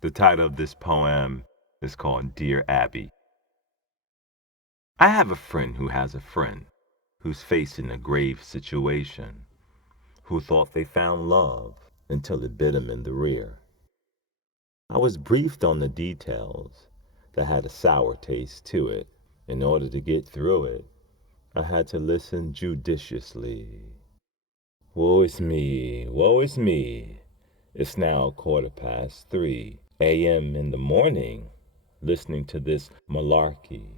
The title of this poem is called Dear Abby. I have a friend who has a friend who's facing a grave situation, who thought they found love until it bit him in the rear. I was briefed on the details that had a sour taste to it. In order to get through it, I had to listen judiciously. Woe is me, woe is me. It's now 3:15 a.m. in the morning, listening to this malarkey.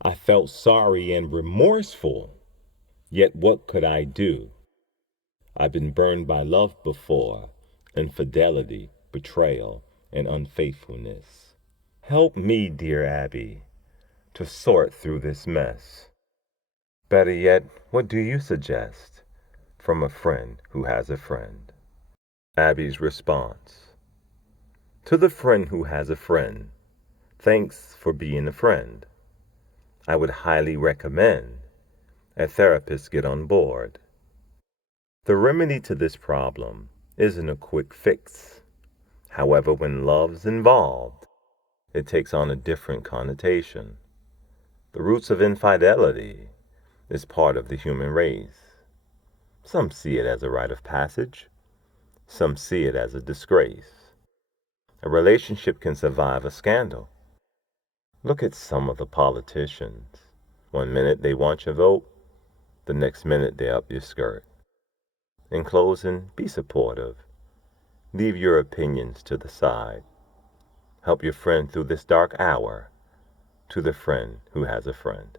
I felt sorry and remorseful, yet what could I do? I've been burned by love before, infidelity, betrayal, and unfaithfulness. Help me, dear Abby, to sort through this mess. Better yet, what do you suggest? From a friend who has a friend. Abby's response. To the friend who has a friend, thanks for being a friend. I would highly recommend a therapist get on board. The remedy to this problem isn't a quick fix. However, when love's involved, it takes on a different connotation. The roots of infidelity is part of the human race. Some see it as a rite of passage. Some see it as a disgrace. A relationship can survive a scandal. Look at some of the politicians. One minute they want your vote, the next minute they're up your skirt. In closing, be supportive. Leave your opinions to the side. Help your friend through this dark hour. To the friend who has a friend.